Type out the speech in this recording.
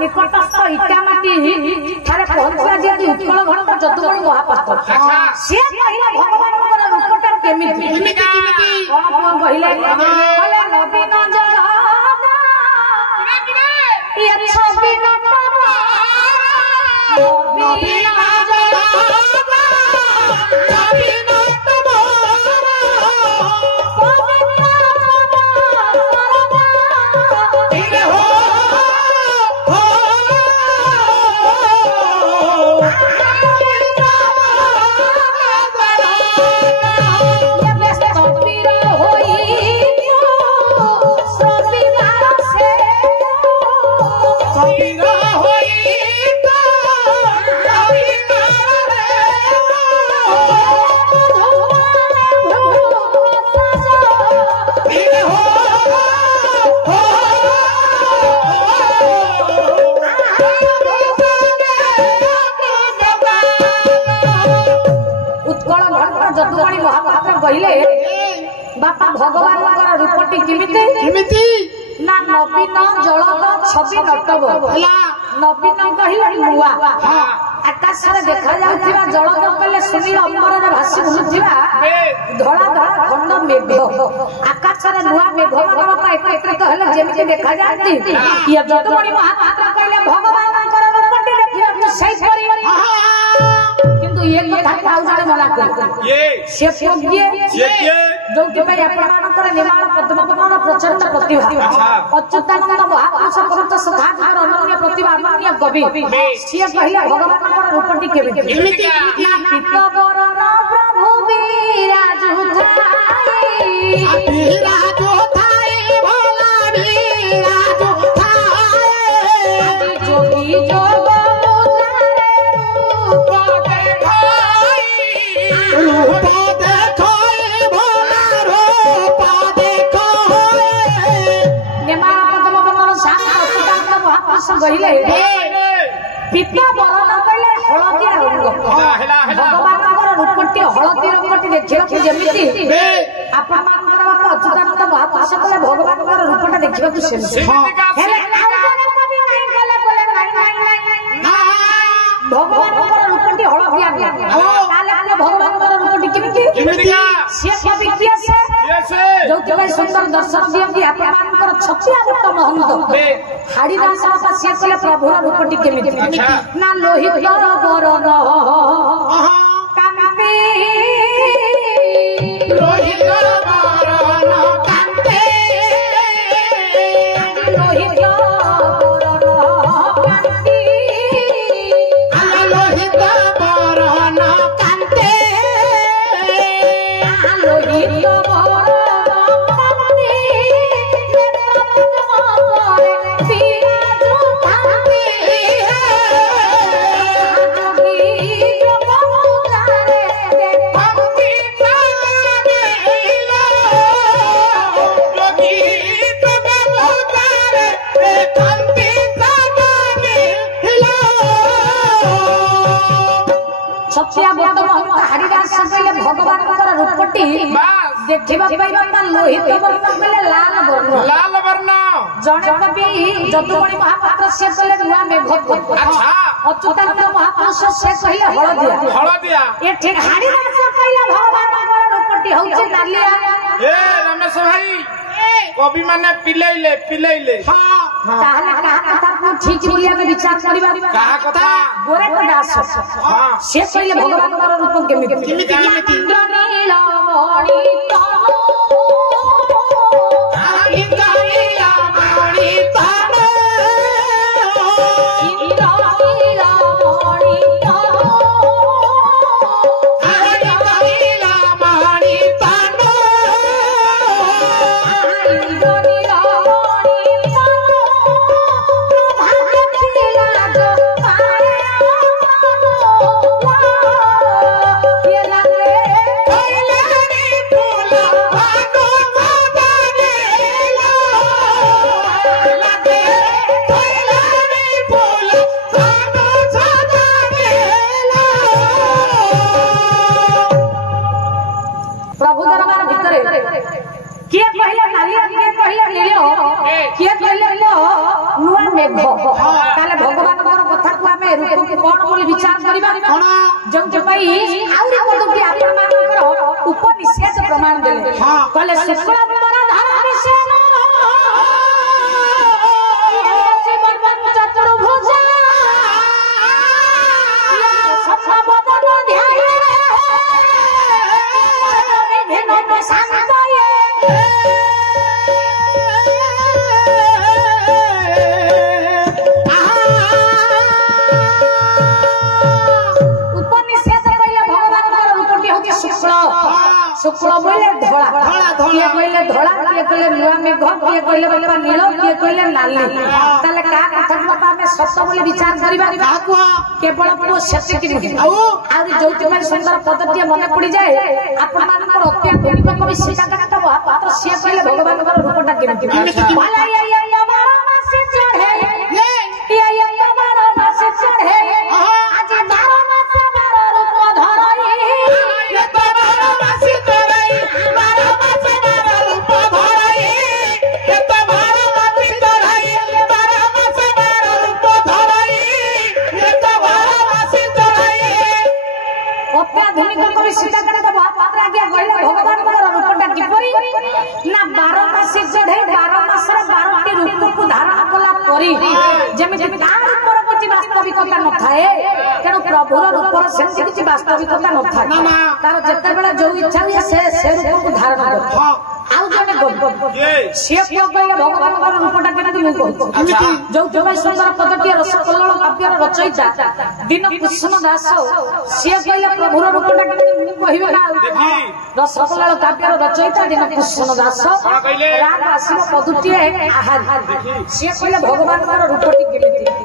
निकटस्थ इटामाटी थारे पहुंचला जे उत्कल घंटा जदुमणि महापात्र से कहिला भगवानकर रूपटा केमिति कोन कहिले कहले नवीन जहादा ये छवि नटवा नवीन जहादा छवि नटवा जदुमणि महापात्र कहले बापा भगवान रूपटी किमिति ना नवीन जलद छवि नटब नवीन कहले नुआ आकाश रे देखा जाउथिबा जलद कहले सुनील अंबर रे भासी बुलुथिबा धड़ा धड़ा खंड मेघ आकाश रे नुआ मेघ मान एकत्रित हेले जेमिति देखा जाती ये जदुमणि महापात्र कहले भगवान रूपटी देखिबा तो सही करी ये कथा काउ जाने मना कर ये से योग्य जो कि भाई आपनकर निर्माण पद्मपद्मन प्रचंड प्रतिभा अच्युतानंद महापुरुष परत सखाकर अनन्य प्रतिभा अनन्य कवि से कहले भगवानकर रूपटी केमिति पितवरन प्रभु विराजु थाए भोला विराजु थाए जोगी जोग पिता बरन कहले हलदी रंग भगवान रूपटी हलदी रंगटी देखिबा जेमिति आपन मानकर बापा अच्युतानंद महापुरुष कहले भगवान रूपटा देखिबा को सेमिति हेले भगवान रूपटी हलदिया ताले भगवान रूपटी किमिति से कवि किया से जो भाई सुंदर दर्शन दियंती आपनकर छछिया बट महंत हाड़ीदास बापा से कहले प्रभुर रूपटी केमिति ना लोहित बरन कांते लोहित बरन कांते लोहित बरन कांते लोहित बरन कांते लोहित भगवान रूपटी देखिबा पाइबा लोहित वर्ण कहले लाल वर्ण जने कवि जदुमणि महापात्र से कहले नुआ मेघ अच्युतानंद महापुरुष से कहले हलदिया ए ठीक हाड़ीदास कहले भगवान रूपटी होउचे नालिया ए रमेश भाई कवि माने पिलेइले ताहले कहा कथा को ठीक बोलिया में विचार करिबा कहा कथा गोरे को दास से कहले भगवान रूप केमिति नीला मणि रूप को कौन बोली विचार करिबा जो भाई आउरी पदुटी आपन मानकर उपनिषद प्रमाण देले कहले शुक्ला पर धारा विषय शिव चतुर्भुज सत्ता बदन ध्याय विधिनो शांतये शुक्ल बोले धोला किए कहले धोला किए कहले नुआ मेघ किए कहले बाबा नील किए कहले नाली ताले का कथा बाबा में सत्य बोले विचार करिबा केवल पुओ सेति कि आ जोति में सुंदर पदटिए मने पड़ी जाए आपन मानकर अत्याधुनिक कवि सीताकांत महापात्र से कहले भगवान का रूपटा केमति भला ये हमारा मासे चढ़े ये हमारा मासे चढ़े आज 12 मास 12 रूप धरई ये 12 मास अत्याधुनिक कवि सीताकांत महापात्र आज्ञा कहले भगवान रूपटा किपरि ना 12 मास चढ़े 12 मास 12टी रूप को धारण कला परी जेमिति तार ऊपर किछि वास्तविकता न थाए तेणु प्रभुर रूपर सेमति किछि वास्तविकता न थाए तार जते बेला जो इच्छा हुए से रूप को धारण करे आउ जने से कहले भगवान रूपटा केना मु कहू जो जो सुंदर पदटी रस कल्लोल काव्यर रचयिता दिन कृष्ण दास से कहले प्रभुर रूपटा केना मु कहिबे ना रस कल्लोल काव्यर रचयिता दिन कृष्ण दास राग आसीब पदटी आहार से कहले भगवान रूपटी केमिति